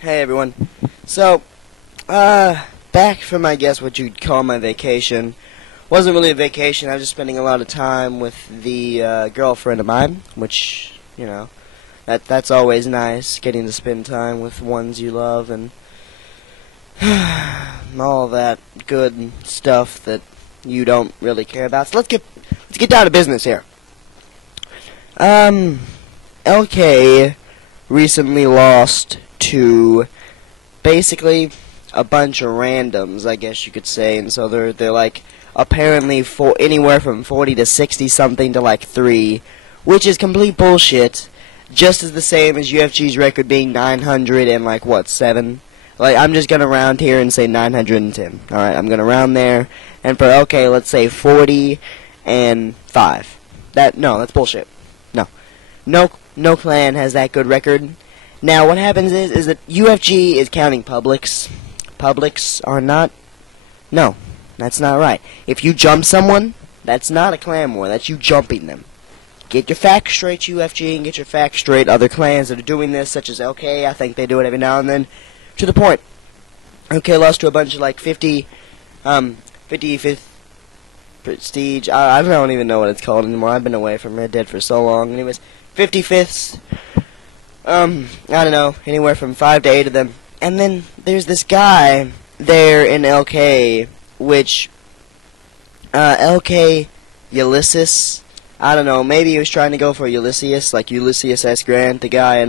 Hey everyone. So, back from I guess what you'd call my vacation. Wasn't really a vacation, I was just spending a lot of time with the girlfriend of mine, which, that's always nice, getting to spend time with ones you love and all that good stuff that you don't really care about. So let's get down to business here. LK recently lost to basically a bunch of randoms, I guess you could say, and so they're like apparently for anywhere from 40 to 60 something to like 3, which is complete bullshit. Just as the same as UFG's record being 900 and like what 7. Like I'm just gonna round here and say 910. All right, I'm gonna round there, and for LK, let's say 40 and 5. That's bullshit. No clan has that good record. Now, what happens is that UFG is counting publics. Publics are not... No, that's not right. If you jump someone, that's not a clan war. That's you jumping them. Get your facts straight, UFG, and get your facts straight. Other clans that are doing this, such as LK, I think they do it every now and then. To the point. LK lost to a bunch of, like, 55th Prestige. I don't even know what it's called anymore. I've been away from Red Dead for so long. Anyways, 55ths. I don't know, anywhere from 5 to 8 of them. And then there's this guy there in LK, which, LK Ulysses, I don't know, maybe he was trying to go for Ulysses, like Ulysses S. Grant, the guy in,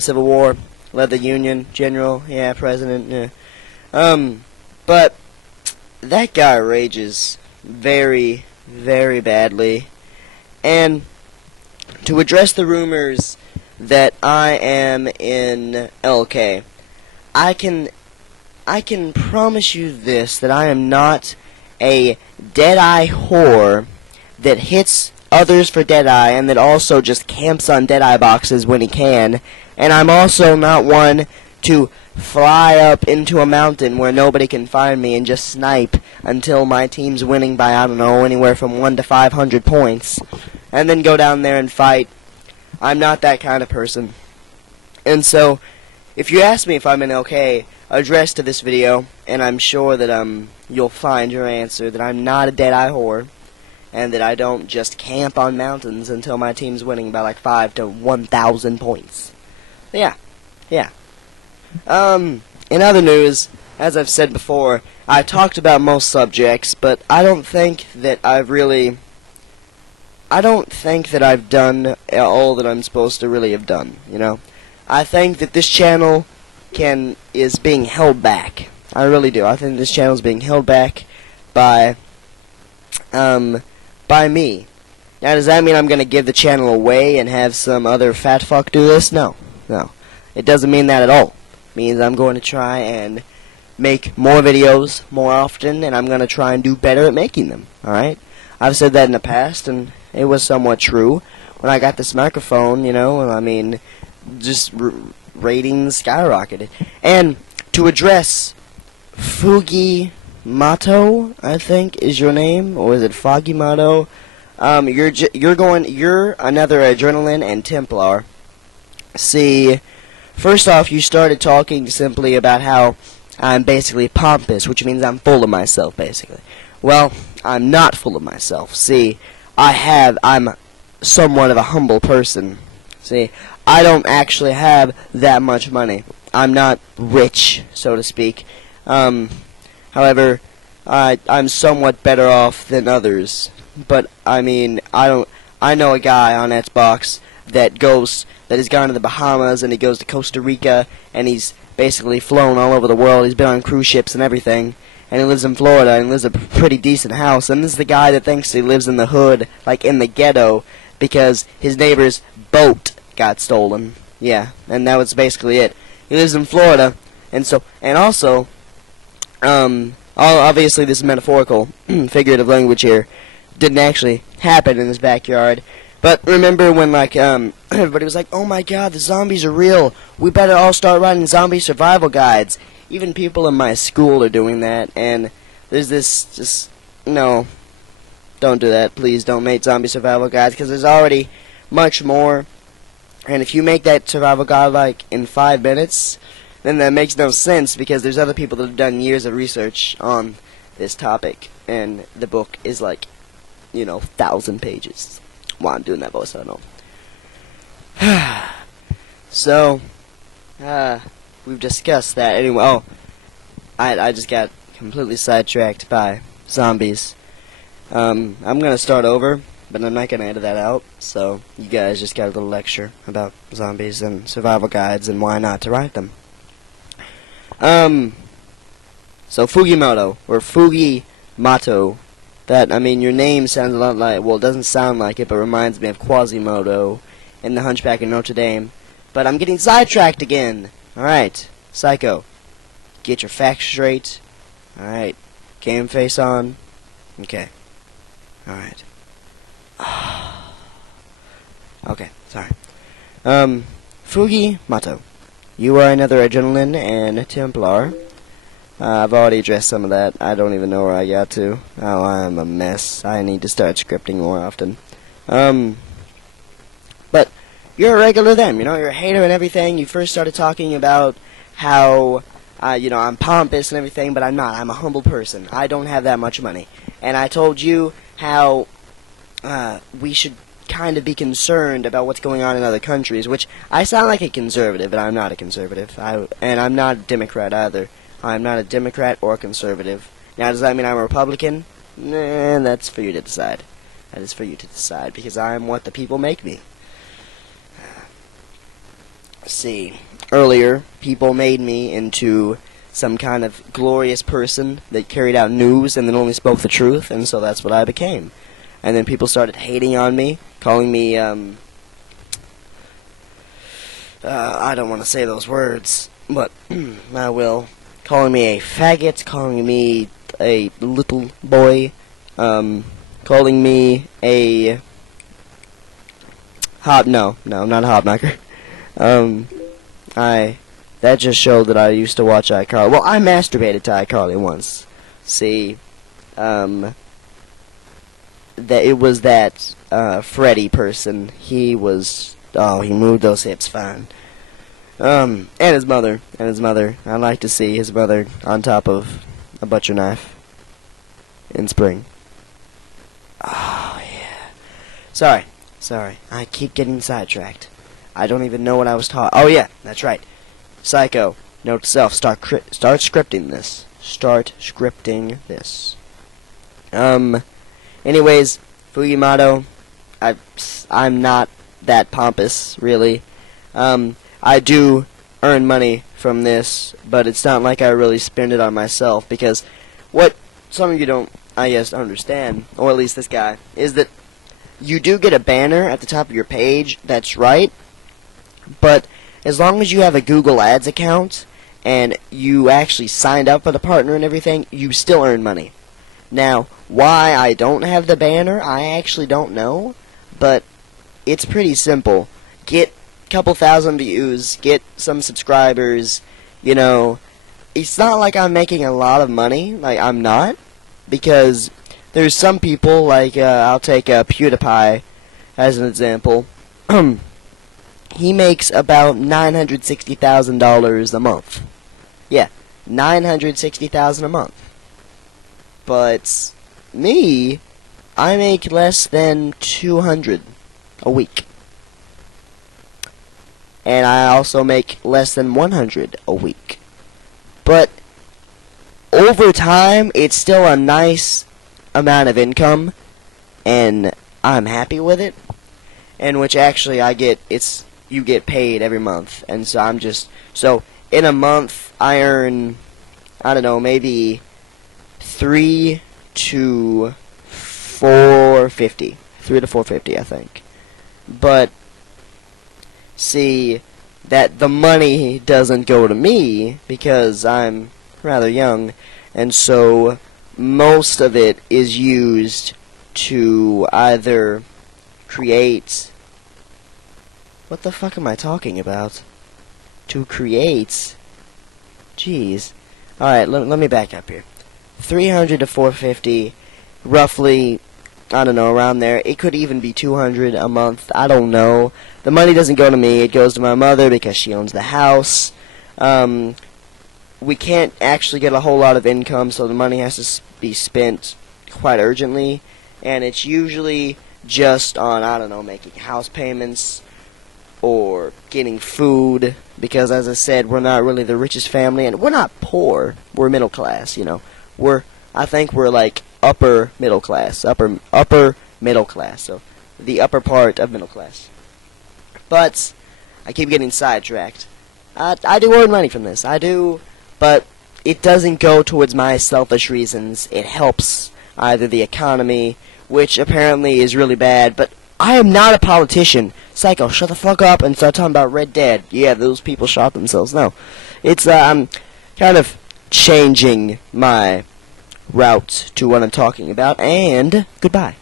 Civil War, led the Union, general, yeah, president, yeah. But that guy rages very, very badly. And to address the rumors that I am in LK, I can promise you this, that I am not a Deadeye whore that hits others for Deadeye and that also just camps on Deadeye boxes when he can, and I'm also not one to fly up into a mountain where nobody can find me and just snipe until my team's winning by, I don't know, anywhere from 1 to 500 points, and then go down there and fight. I'm not that kind of person. And so, if you ask me if I'm in LK, address to this video, and I'm sure that you'll find your answer, that I'm not a Deadeye whore, and that I don't just camp on mountains until my team's winning by like 5 to 1,000 points. Yeah. In other news, as I've said before, I talked about most subjects, but I don't think that I've done all that I'm supposed to really have done, I think that this channel is being held back. I really do. I think this channel is being held back by me. Now, does that mean I'm going to give the channel away and have some other fat fuck do this? No. It doesn't mean that at all. It means I'm going to try and make more videos more often, and I'm going to try and do better at making them, alright? I've said that in the past, and it was somewhat true. When I got this microphone, just ratings skyrocketed. And to address Fugimato, I think is your name, or is it Fogimato? You're another Adrenaline and Templar. See, first off, you started talking simply about how I'm basically pompous, which means I'm full of myself, basically. Well, I'm not full of myself. See, I'm somewhat of a humble person. See, I don't actually have that much money. I'm not rich, so to speak. However, I'm somewhat better off than others. But, I know a guy on Xbox that has gone to the Bahamas, and he goes to Costa Rica, and he's basically flown all over the world. He's been on cruise ships and everything. And he lives in Florida, and lives in a pretty decent house. And this is the guy that thinks he lives in the hood, like in the ghetto, because his neighbor's boat got stolen. Yeah, and that was basically it. He lives in Florida, and also, obviously this is metaphorical, figurative language here, didn't actually happen in his backyard. But remember when, everybody was like, oh my god, the zombies are real. We better all start writing zombie survival guides. Even people in my school are doing that, and there's this, no, don't do that, please don't make zombie survival guides, because there's already much more And if you make that survival guide like in 5 minutes, then that makes no sense because there's other people that have done years of research on this topic, and the book is like, 1,000 pages. Why I'm doing that voice, I don't know. So, we've discussed that. Anyway, I just got completely sidetracked by zombies. I'm gonna start over, but I'm not gonna edit that out. So you guys just got a little lecture about zombies and survival guides and why not to write them. So Fugimoto or Fugimato. Your name sounds a lot like, well, it doesn't sound like it, but reminds me of Quasimodo in The Hunchback of Notre Dame. But I'm getting sidetracked again. Alright, Psycho. Get your facts straight. Alright. Game face on. Okay. Alright. Okay, sorry. Fugimato. You are another Adrenaline and Templar. I've already addressed some of that. I don't even know where I got to. Oh, I'm a mess. I need to start scripting more often. But you're a regular then. You're a hater and everything. You first started talking about how, I'm pompous and everything, but I'm not. I'm a humble person. I don't have that much money. And I told you how we should kind of be concerned about what's going on in other countries, which I sound like a conservative, but I'm not a conservative. And I'm not a Democrat either. I'm not a Democrat or a conservative. Now, does that mean I'm a Republican? Nah, that's for you to decide. That is for you to decide, because I'm what the people make me. See, earlier, people made me into some kind of glorious person that carried out news and then only spoke the truth, and so that's what I became. And then people started hating on me, calling me, I don't want to say those words, but I will. Calling me a faggot, calling me a little boy, calling me a no, I'm not a hobknocker. That just showed that I used to watch iCarly. Well, I masturbated to iCarly once. See, that it was that Freddy person. He moved those hips fine. And his mother. I like to see his mother on top of a butcher knife in spring. Oh, yeah. Sorry. I keep getting sidetracked. I don't even know what I was taught. Oh, yeah, that's right. Psycho. Note to self. Start scripting this. Start scripting this. Anyways, Fugimato. I'm not that pompous, really. I do earn money from this, but it's not like I really spend it on myself, because what some of you don't, I guess, understand, or at least this guy, is that you do get a banner at the top of your page, that's right, but as long as you have a Google Ads account, and you actually signed up for the partner and everything, you still earn money. Now, why I don't have the banner, I actually don't know, but it's pretty simple. Get couple thousand views, get some subscribers, it's not like I'm making a lot of money, like I'm not, because there's some people, like, I'll take PewDiePie as an example. He makes about $960,000 a month. Yeah, $960,000 a month. But me, I make less than $200 a week. And I also make less than $100 a week. But over time, it's still a nice amount of income, and I'm happy with it. And which actually you get paid every month, and so in a month I earn, I don't know, maybe $3 to $450, I think. But see, that the money doesn't go to me because I'm rather young, and so most of it is used to either create... What the fuck am I talking about? To create... Jeez. Alright, let me back up here. 300 to 450, roughly I don't know, around there. It could even be $200 a month. I don't know. The money doesn't go to me. It goes to my mother because she owns the house. We can't actually get a whole lot of income, so the money has to be spent quite urgently. And it's usually just on, I don't know, making house payments or getting food. Because, as I said, we're not really the richest family. And we're not poor. We're middle class, you know. I think we're like upper middle class. Upper middle class. So, the upper part of middle class. But I keep getting sidetracked. I do earn money from this. I do, but it doesn't go towards my selfish reasons. It helps either the economy, which apparently is really bad, but I am not a politician. Psycho, shut the fuck up and start talking about Red Dead. Yeah, those people shot themselves. No. It's, I'm kind of changing my route to what I'm talking about, and goodbye.